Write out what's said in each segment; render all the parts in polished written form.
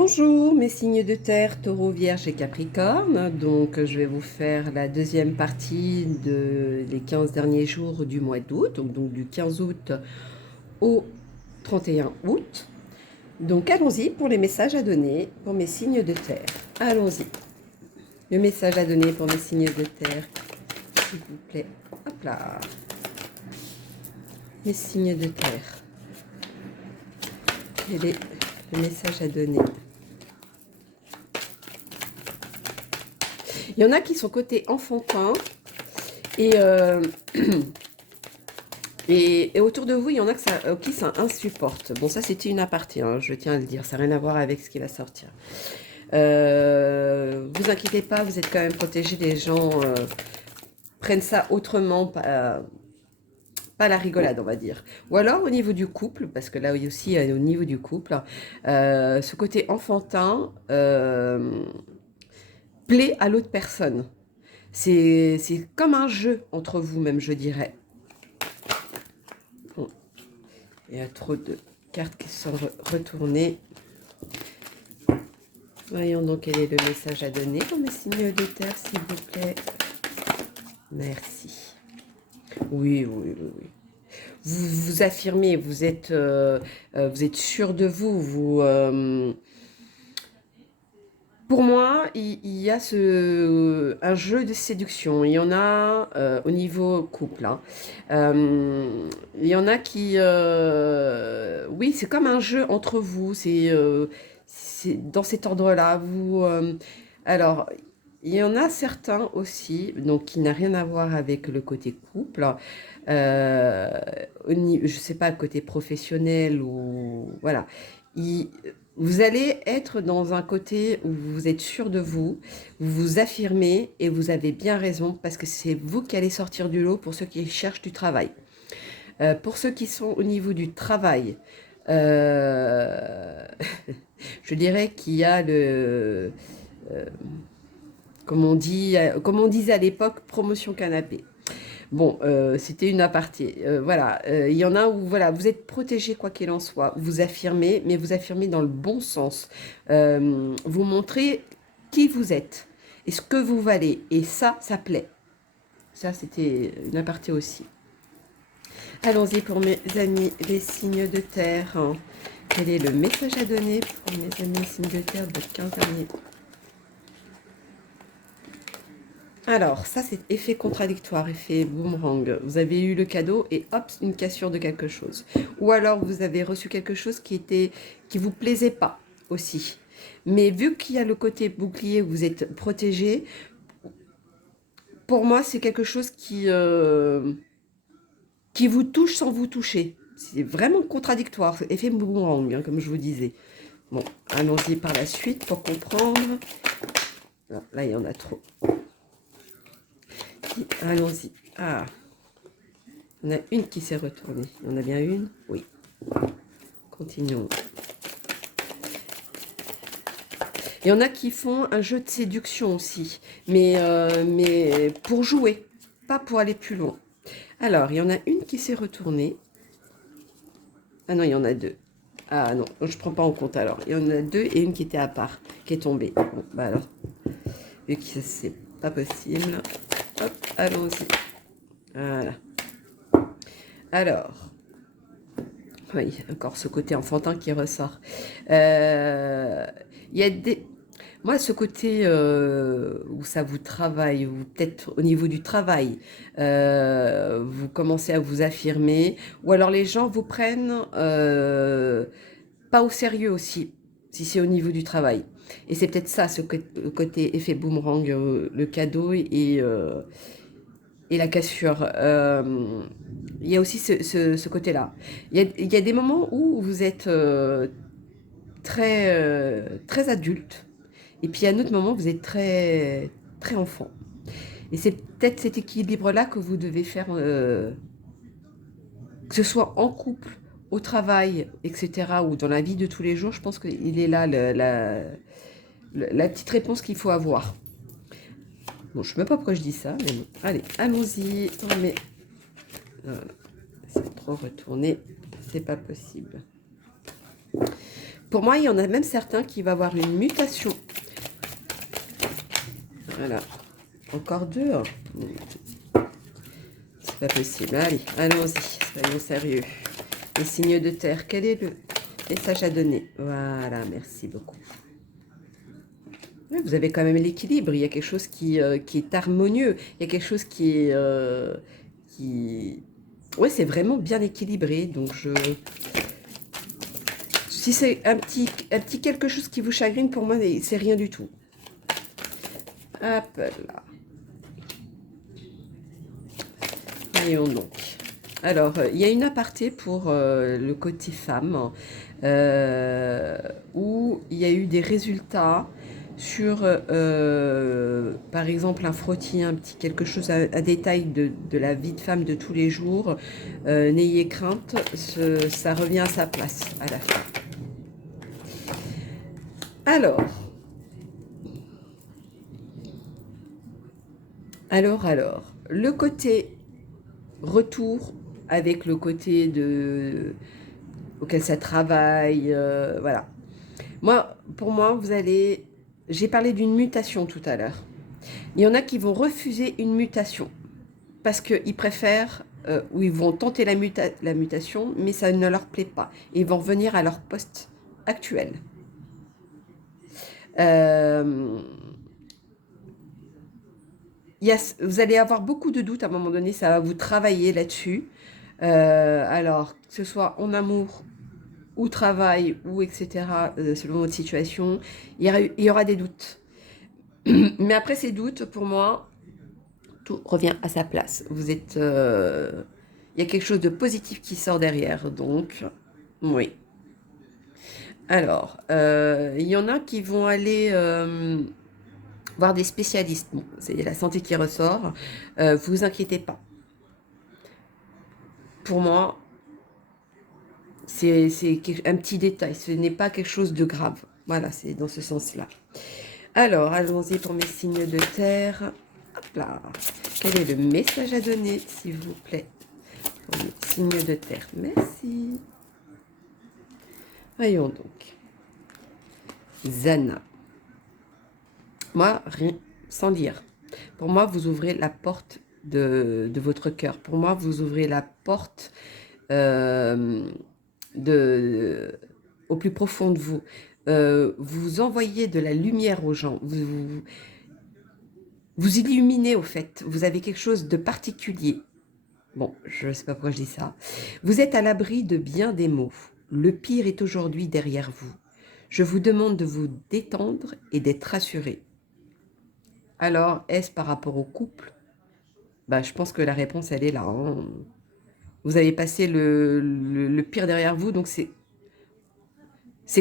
Bonjour mes signes de terre, Taureau, Vierge et Capricorne. Donc je vais vous faire la deuxième partie des 15 derniers jours du mois d'août, donc du 15 août au 31 août. Donc allons-y pour les messages à donner pour mes signes de terre. Allons-y. Le message à donner pour mes signes de terre, s'il vous plaît. Hop là. Mes signes de terre. Quel est le message à donner? Il y en a qui sont côté enfantin et, et autour de vous, il y en a qui ça insupporte. Bon, ça c'était une aparté, hein, je tiens à le dire, ça n'a rien à voir avec ce qui va sortir. Vous inquiétez pas, vous êtes quand même protégés, les gens prennent ça autrement, pas la rigolade, on va dire. Ou alors au niveau du couple, parce que là aussi, au niveau du couple, ce côté enfantin plaît à l'autre personne. C'est comme un jeu entre vous, même, je dirais. Bon. Il y a trop de cartes qui sont retournées. Voyons donc quel est le message à donner pour mes signes de terre, s'il vous plaît. Merci. Oui, oui, oui, oui. Vous vous affirmez, vous êtes sûr de vous. Pour moi, il y a un jeu de séduction. Il y en a au niveau couple, hein. Il y en a qui... oui, c'est comme un jeu entre vous. C'est dans cet ordre-là. Alors, il y en a certains aussi, donc qui n'a rien à voir avec le côté couple. Euh, je ne sais pas, côté professionnel ou... Voilà. Ils, vous allez être dans un côté où vous êtes sûr de vous, vous vous affirmez et vous avez bien raison parce que c'est vous qui allez sortir du lot pour ceux qui cherchent du travail. Pour ceux qui sont au niveau du travail, euh, je dirais qu'il y a comme on disait à l'époque, promotion canapé. Bon, c'était une aparté. Voilà, il y en a où voilà, vous êtes protégé quoi qu'il en soit. Vous affirmez, mais vous affirmez dans le bon sens. Vous montrez qui vous êtes et ce que vous valez. Et ça plaît. Ça, c'était une aparté aussi. Allons-y pour mes amis, les signes de terre. Quel est le message à donner pour mes amis signes de terre de 15 années? Alors, ça, c'est effet contradictoire, effet boomerang. Vous avez eu le cadeau et hop, une cassure de quelque chose. Ou alors, vous avez reçu quelque chose qui vous plaisait pas aussi. Mais vu qu'il y a le côté bouclier où vous êtes protégé, pour moi, c'est quelque chose qui vous touche sans vous toucher. C'est vraiment contradictoire, effet boomerang, hein, comme je vous disais. Bon, allons-y par la suite pour comprendre. Là, il y en a trop. Allons-y. Ah, il y en a une qui s'est retournée. Il y en a bien une? Oui. Continuons. Il y en a qui font un jeu de séduction aussi, mais pour jouer, pas pour aller plus loin. Alors, il y en a une qui s'est retournée. Ah non, il y en a deux. Ah non, je ne prends pas en compte alors. Il y en a deux et une qui était à part, qui est tombée. Bon, bah alors, vu que c'est pas possible, hop, allons-y. Voilà. Alors, oui, encore ce côté enfantin qui ressort. Il y a des... Moi, ce côté où ça vous travaille, ou peut-être au niveau du travail, vous commencez à vous affirmer, ou alors les gens vous prennent pas au sérieux aussi, si c'est au niveau du travail. Et c'est peut-être ça, le côté effet boomerang, le cadeau et la cassure. Il y a aussi ce côté-là. Il y a des moments où vous êtes très adulte, et puis il y a un autre moment où vous êtes très enfant. Et c'est peut-être cet équilibre-là que vous devez faire, que ce soit en couple, au travail, etc., ou dans la vie de tous les jours. Je pense qu'il est là la petite réponse qu'il faut avoir. Bon, je ne sais même pas pourquoi je dis ça, mais bon. Allez, allons-y. Oh, mais voilà. C'est trop retourné, c'est pas possible. Pour moi, il y en a même certains qui vont avoir une mutation. Voilà. Encore deux. Hein. C'est pas possible. Allez, allons-y. Soyons sérieux. Les signes de terre. Quel est le message à donner? Voilà, merci beaucoup. Ouais, vous avez quand même l'équilibre. Il y a quelque chose qui est harmonieux. Il y a quelque chose qui est... Ouais, c'est vraiment bien équilibré. Donc, si c'est un petit quelque chose qui vous chagrine, pour moi, c'est rien du tout. Hop là. Voyons donc. Alors, il y a une aparté pour le côté femme, où il y a eu des résultats sur, par exemple, un frottis, un petit quelque chose, un détail de la vie de femme de tous les jours. N'ayez crainte, ça revient à sa place à la fin. Alors, le côté retour avec le côté auquel ça travaille, voilà. Pour moi, j'ai parlé d'une mutation tout à l'heure. Il y en a qui vont refuser une mutation parce qu'ils préfèrent, ou ils vont tenter la mutation, mais ça ne leur plaît pas. Et ils vont revenir à leur poste actuel. Vous allez avoir beaucoup de doutes à un moment donné, ça va vous travailler là-dessus. Alors, que ce soit en amour ou travail, ou etc., selon votre situation, il y aura des doutes. Mais après ces doutes, pour moi, tout revient à sa place. Il y a quelque chose de positif qui sort derrière, donc, oui. Alors, il y en a qui vont aller voir des spécialistes. Bon, c'est la santé qui ressort. Vous inquiétez pas. Pour moi, c'est un petit détail. Ce n'est pas quelque chose de grave. Voilà, c'est dans ce sens-là. Alors, allons-y pour mes signes de terre. Hop là. Quel est le message à donner, s'il vous plaît, pour mes signes de terre? Merci. Voyons donc. Zana. Moi, rien, sans lire. Pour moi, vous ouvrez la porte de votre cœur. Pour moi, vous ouvrez la porte euh, au plus profond de vous. Vous envoyez de la lumière aux gens. Vous illuminez, au fait. Vous avez quelque chose de particulier. Bon, je ne sais pas pourquoi je dis ça. Vous êtes à l'abri de bien des maux. Le pire est aujourd'hui derrière vous. Je vous demande de vous détendre et d'être rassuré. Alors, est-ce par rapport au couple? Bah, je pense que la réponse, elle est là. Hein. Vous avez passé le pire derrière vous, donc c'est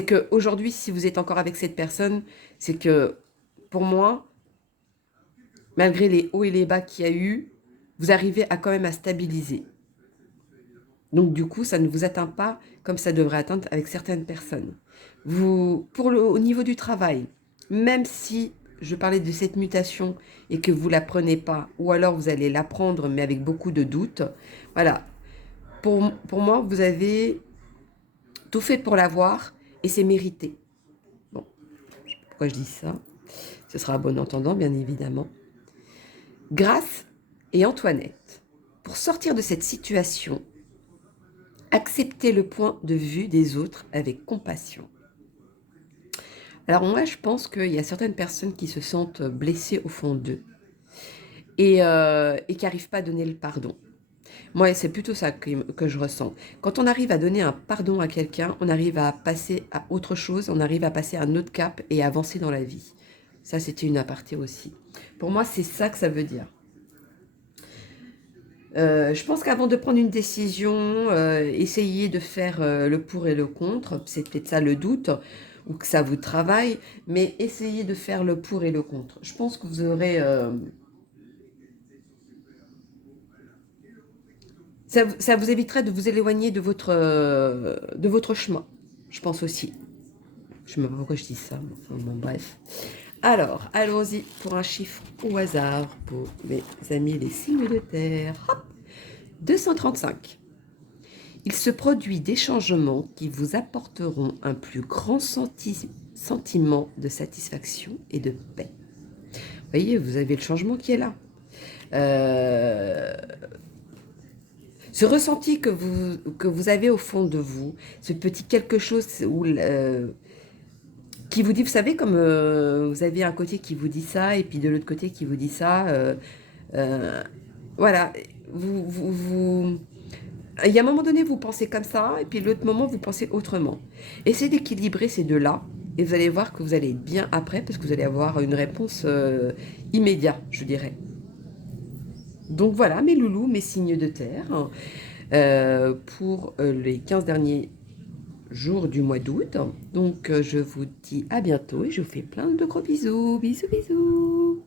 que aujourd'hui, si vous êtes encore avec cette personne, c'est que pour moi, malgré les hauts et les bas qu'il y a eu, vous arrivez à quand même à stabiliser. Donc du coup, ça ne vous atteint pas comme ça devrait atteindre avec certaines personnes. Au niveau du travail, même si je parlais de cette mutation et que vous la prenez pas, ou alors vous allez l'apprendre mais avec beaucoup de doutes, voilà. Pour moi, vous avez tout fait pour l'avoir et c'est mérité. Bon, pourquoi je dis ça? Ce sera à bon entendant, bien évidemment. Grâce et Antoinette, pour sortir de cette situation, acceptez le point de vue des autres avec compassion. Alors moi, je pense qu'il y a certaines personnes qui se sentent blessées au fond d'eux et qui n'arrivent pas à donner le pardon. Moi, c'est plutôt ça que je ressens. Quand on arrive à donner un pardon à quelqu'un, on arrive à passer à autre chose, on arrive à passer à un autre cap et à avancer dans la vie. Ça, c'était une aparté aussi. Pour moi, c'est ça que ça veut dire. Je pense qu'avant de prendre une décision, essayez de faire le pour et le contre. C'est peut-être ça le doute, ou que ça vous travaille, mais essayez de faire le pour et le contre. Je pense que vous aurez... ça vous éviterait de vous éloigner de votre chemin, je pense aussi. Je ne sais même pas pourquoi je dis ça, mais enfin, bon, bref. Alors, allons-y pour un chiffre au hasard pour mes amis les signes de terre. Hop, 235. Il se produit des changements qui vous apporteront un plus grand sentiment de satisfaction et de paix. Vous voyez, vous avez le changement qui est là. Euh, Ce ressenti que vous avez au fond de vous, ce petit quelque chose où, qui vous dit, vous savez, comme vous avez un côté qui vous dit ça, et puis de l'autre côté qui vous dit ça, euh, voilà, il y a un moment donné, vous pensez comme ça, et puis l'autre moment, vous pensez autrement. Essayez d'équilibrer ces deux-là, et vous allez voir que vous allez être bien après, parce que vous allez avoir une réponse immédiate, je dirais. Donc voilà, mes loulous, mes signes de terre, pour les 15 derniers jours du mois d'août. Donc je vous dis à bientôt et je vous fais plein de gros bisous. Bisous, bisous.